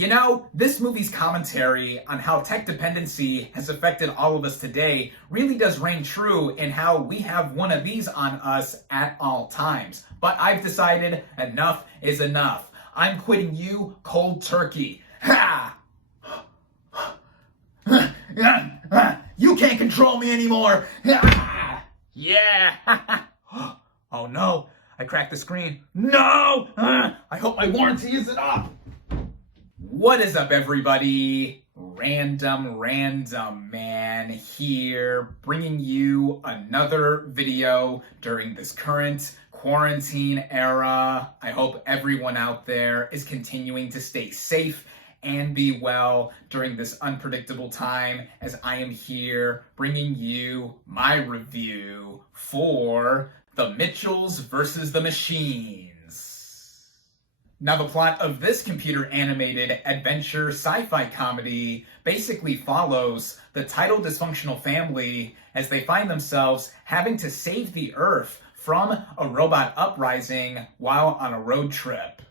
You know, this movie's commentary on how tech dependency has affected all of us today really does reign true in how we have one of these on us at all times. But I've decided enough is enough. I'm quitting you cold turkey. Ha! You can't control me anymore. Yeah. Oh no, I cracked the screen. No! I hope my warranty isn't up. What is up, everybody? Random Man here, bringing you another video during this current quarantine era. I hope everyone out there is continuing to stay safe and be well during this unpredictable time, as I am here bringing you my review for The Mitchells vs. the Machines. Now, the plot of this computer-animated adventure sci-fi comedy basically follows the title dysfunctional family as they find themselves having to save the Earth from a robot uprising while on a road trip.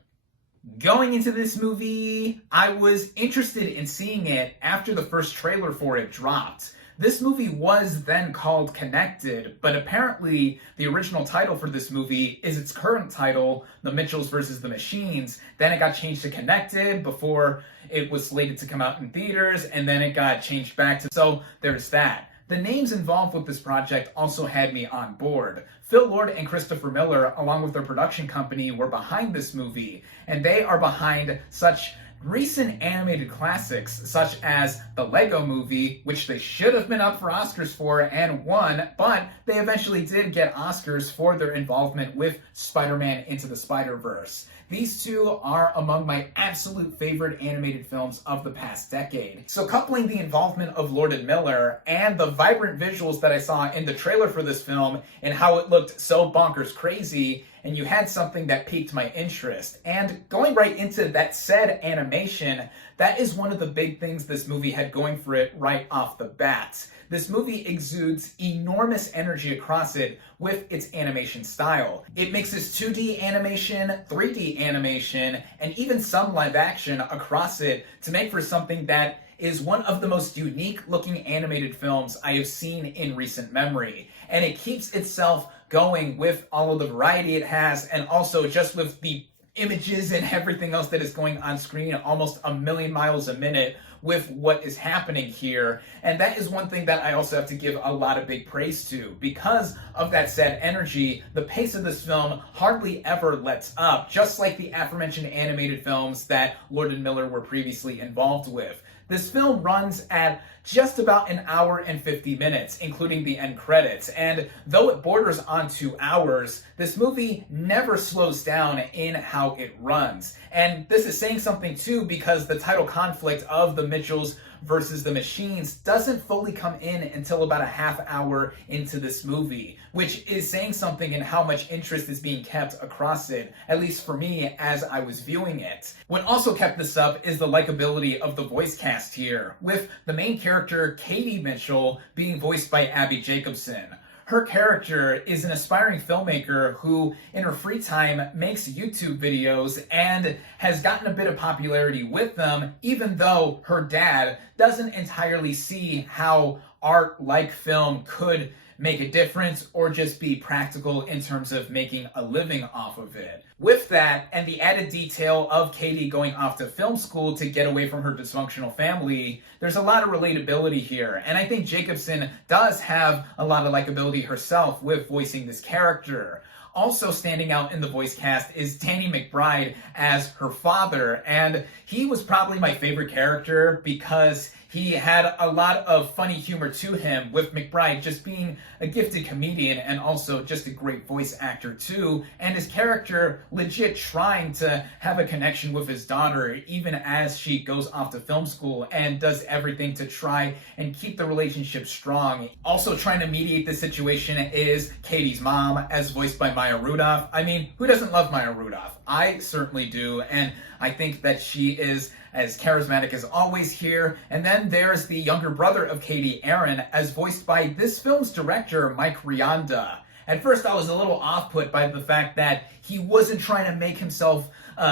Going into this movie, I was interested in seeing it after the first trailer for it dropped. This movie was then called Connected, but apparently the original title for this movie is its current title, The Mitchells vs. the Machines. Then it got changed to Connected before it was slated to come out in theaters, and then it got changed back to... So there's that. The names involved with this project also had me on board. Phil Lord and Christopher Miller, along with their production company, were behind this movie, and they are behind such recent animated classics such as the Lego Movie, which they should have been up for Oscars for and won, but they eventually did get Oscars for their involvement with Spider-Man Into the Spider-Verse. These two are among my absolute favorite animated films of the past decade. So coupling the involvement of Lord and Miller and the vibrant visuals that I saw in the trailer for this film and how it looked so bonkers crazy, and you had something that piqued my interest. And going right into that said animation, that is one of the big things this movie had going for it right off the bat. This movie exudes enormous energy across it with its animation style. It mixes 2D animation, 3D animation, and even some live action across it to make for something that is one of the most unique looking animated films I have seen in recent memory. And it keeps itself going with all of the variety it has, and also just with the images and everything else that is going on screen at almost a million miles a minute with what is happening here. And that is one thing that I also have to give a lot of big praise to. Because of that said energy, the pace of this film hardly ever lets up, just like the aforementioned animated films that Lord and Miller were previously involved with. This film runs at just about an hour and 50 minutes, including the end credits. And though it borders on 2 hours, this movie never slows down in how it runs. And this is saying something too, because the title conflict of The Mitchells versus the Machines doesn't fully come in until about a half hour into this movie, which is saying something in how much interest is being kept across it, at least for me as I was viewing it. What also kept this up is the likability of the voice cast here, with the main character, Katie Mitchell, being voiced by Abby Jacobson. Her character is an aspiring filmmaker who, in her free time, makes YouTube videos and has gotten a bit of popularity with them, even though her dad doesn't entirely see how art like film could make a difference or just be practical in terms of making a living off of it. With that, and the added detail of Katie going off to film school to get away from her dysfunctional family, there's a lot of relatability here. And I think Jacobson does have a lot of likability herself with voicing this character. Also standing out in the voice cast is Danny McBride as her father, and he was probably my favorite character because he had a lot of funny humor to him, with McBride just being a gifted comedian and also just a great voice actor too, and his character legit trying to have a connection with his daughter even as she goes off to film school and does everything to try and keep the relationship strong. Also trying to mediate the situation is Katie's mom, as voiced by Maya Rudolph. I mean, who doesn't love Maya Rudolph? I certainly do, and I think that she is as charismatic as always here. And then there's the younger brother of Katie, Aaron, as voiced by this film's director, Mike Rianda. At first I was a little off-put by the fact that he wasn't trying to make himself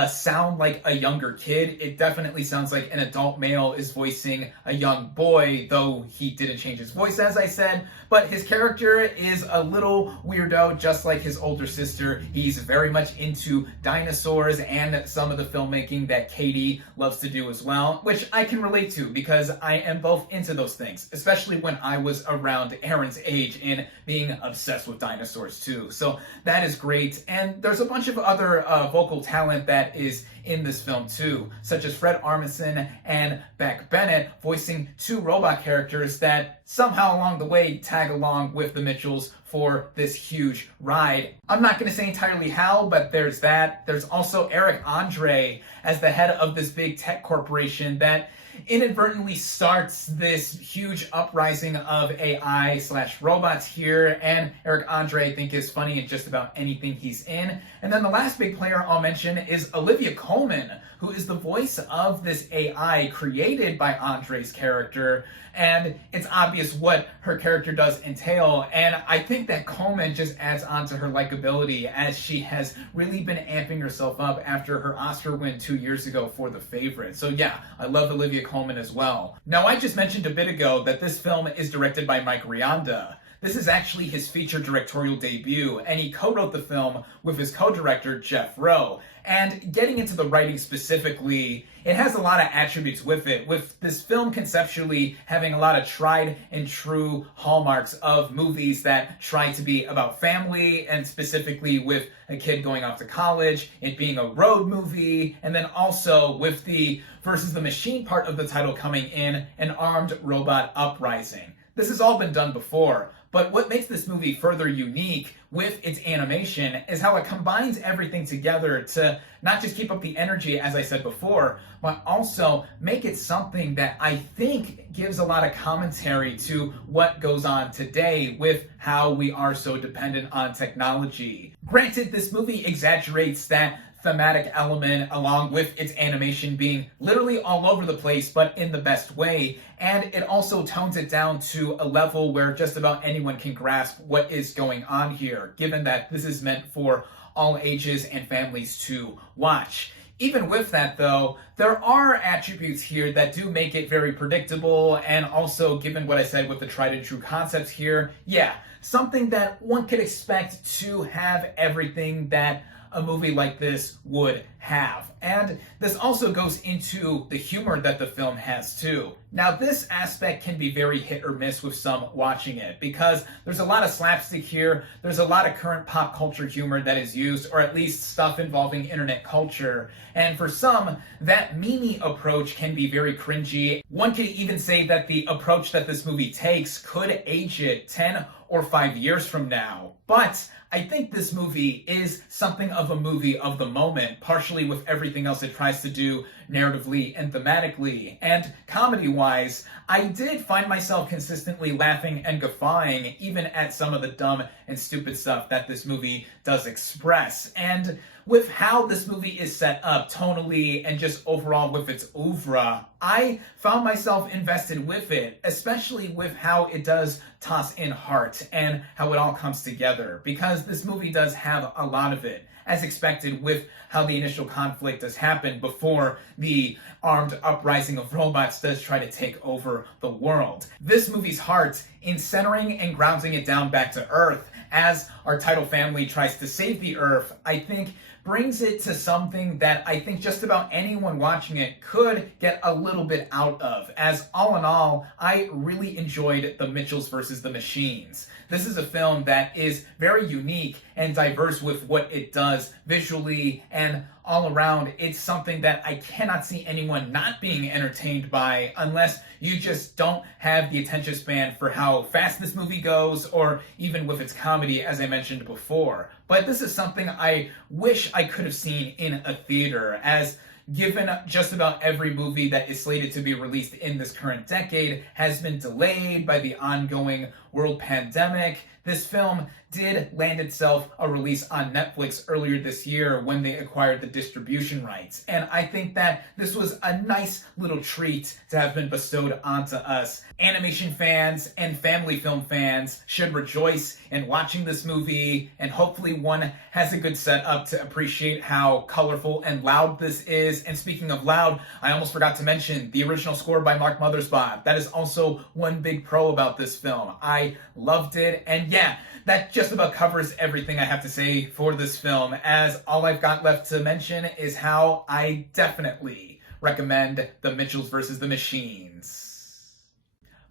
sound like a younger kid. It definitely sounds like an adult male is voicing a young boy, though he didn't change his voice, as I said. But his character is a little weirdo, just like his older sister. He's very much into dinosaurs and some of the filmmaking that Katie loves to do as well, which I can relate to because I am both into those things, especially when I was around Aaron's age in being obsessed with dinosaurs too. So that is great. And there's a bunch of other vocal talent that is in this film too, such as Fred Armisen and Beck Bennett voicing two robot characters that somehow along the way tag along with the Mitchells for this huge ride. I'm not going to say entirely how, but there's that. There's also Eric Andre as the head of this big tech corporation that inadvertently starts this huge uprising of AI/robots here, and Eric Andre, I think, is funny in just about anything he's in. And then the last big player I'll mention is Olivia Coleman, who is the voice of this AI created by Andre's character, and it's obvious what her character does entail, and I think that Coleman just adds on to her likability as she has really been amping herself up after her Oscar win 2 years ago for The Favorite. So yeah, I love Olivia Coleman as well. Now, I just mentioned a bit ago that this film is directed by Mike Rianda. This is actually his feature directorial debut, and he co-wrote the film with his co-director, Jeff Rowe. And getting into the writing specifically, it has a lot of attributes with it, with this film conceptually having a lot of tried and true hallmarks of movies that try to be about family, and specifically with a kid going off to college, it being a road movie, and then also with the versus the machine part of the title coming in, an armed robot uprising. This has all been done before, but what makes this movie further unique with its animation is how it combines everything together to not just keep up the energy, as I said before, but also make it something that I think gives a lot of commentary to what goes on today with how we are so dependent on technology. Granted, this movie exaggerates that thematic element along with its animation being literally all over the place, but in the best way. And it also tones it down to a level where just about anyone can grasp what is going on here, given that this is meant for all ages and families to watch. Even with that, though, there are attributes here that do make it very predictable, and also, given what I said with the tried and true concepts here, yeah, something that one could expect to have everything that a movie like this would have. And this also goes into the humor that the film has too. Now, this aspect can be very hit or miss with some watching it, because there's a lot of slapstick here, there's a lot of current pop culture humor that is used, or at least stuff involving internet culture, and for some, that meme approach can be very cringy. One could even say that the approach that this movie takes could age it 10 or 5 years from now. But I think this movie is something of a movie of the moment, partially with everything else it tries to do narratively and thematically. And comedy-wise, I did find myself consistently laughing and guffawing even at some of the dumb and stupid stuff that this movie does express. And with how this movie is set up tonally and just overall with its oeuvre, I found myself invested with it, especially with how it does toss in heart and how it all comes together, because this movie does have a lot of it, as expected with how the initial conflict does happen before the armed uprising of robots does try to take over the world. This movie's heart in centering and grounding it down back to Earth as our title family tries to save the Earth, I think brings it to something that I think just about anyone watching it could get a little bit out of, as all in all, I really enjoyed The Mitchells versus the Machines. This is a film that is very unique and diverse with what it does visually and all around. It's something that I cannot see anyone not being entertained by unless you just don't have the attention span for how fast this movie goes, or even with its comedy, as I mentioned before. But this is something I wish I could have seen in a theater, as given just about every movie that is slated to be released in this current decade has been delayed by the ongoing world pandemic, This film did land itself a release on Netflix earlier this year when they acquired the distribution rights. And I think that this was a nice little treat to have been bestowed onto us. Animation fans and family film fans should rejoice in watching this movie, and hopefully one has a good setup to appreciate how colorful and loud this is. And speaking of loud, I almost forgot to mention the original score by Mark Mothersbaugh. That is also one big pro about this film. I loved it, and yeah, that just about covers everything I have to say for this film, as all I've got left to mention is how I definitely recommend The Mitchells vs. the Machines.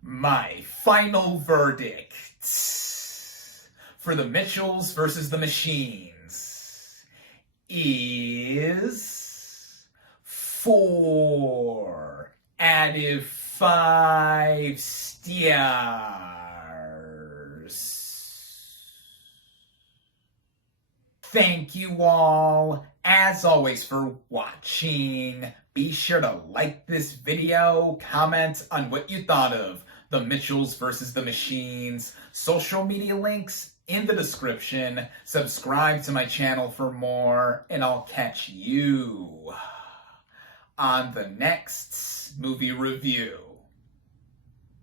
My final verdict for The Mitchells vs. the Machines is 4 out of 5 stars. Thank you all, as always, for watching. Be sure to like this video, comment on what you thought of The Mitchells vs. the Machines, social media links in the description, subscribe to my channel for more, and I'll catch you on the next movie review.